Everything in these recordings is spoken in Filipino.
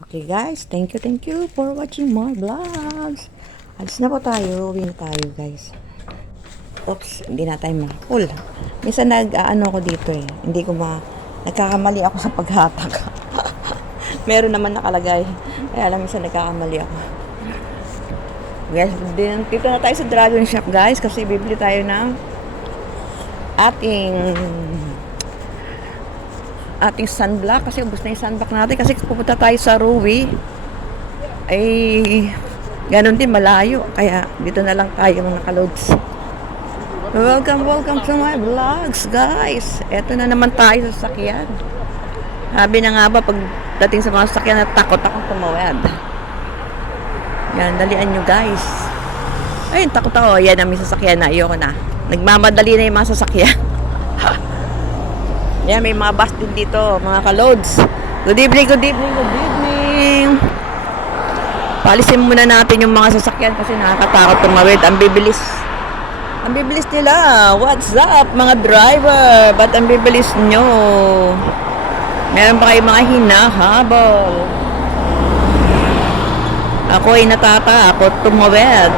Okay guys, thank you for watching more vlogs. Alis na po tayo, uwi na tayo guys. Oops, hindi na tayo makakul. Minsan nag-ano ko dito eh, hindi ko nagkakamali ako sa paghatak. Meron naman nakalagay, kaya alam minsan nagkakamali ako. Guys, dito na tayo sa Dragon Shop guys, kasi bibili tayo ng ating sunblock kasi ubos na yung sunblock natin kasi pupunta tayo sa Ruwi ay ganun din malayo kaya dito na lang tayo mga kalods. Welcome to my vlogs guys. Eto na naman tayo sa sasakyan. Sabi na nga ba pagdating sa mga sasakyan takot akong tumawid. Yan, dalian nyo guys. Ayun, takot ako. Yan ang may sasakyan na, ayoko na. Nagmamadali na yung mga sasakyan. Yan, may mga bus din dito, mga kalods. Good evening. Palisin muna natin yung mga sasakyan kasi nakakatakot tumawid. Ang bibilis nila. What's up, mga driver? Ba't ang bibilis nyo? Meron pa kayong mga hinahabol. Ako ay natatakot tumawid.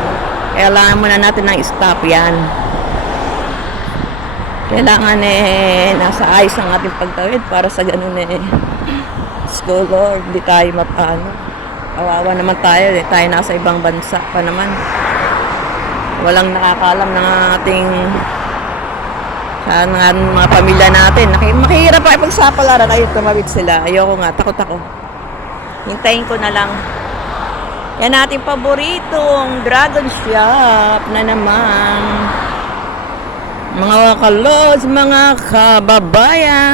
Kailangan muna natin ng stop yan. Kailangan nasa ayos ang ating pagtawid para sa ganun Go Lord, hindi tayo mapano. Kawawa naman tayo, tayo nasa ibang bansa pa naman. Walang nakakalam ng ating mga pamilya natin. Mahirap pa ipagsapalaran. Ayun, tumawid sila. Ayoko nga, takot ako. Hintayin ko na lang. Yan ating paboritong Dragon Shop na naman. Mga kalods, mga kababayan.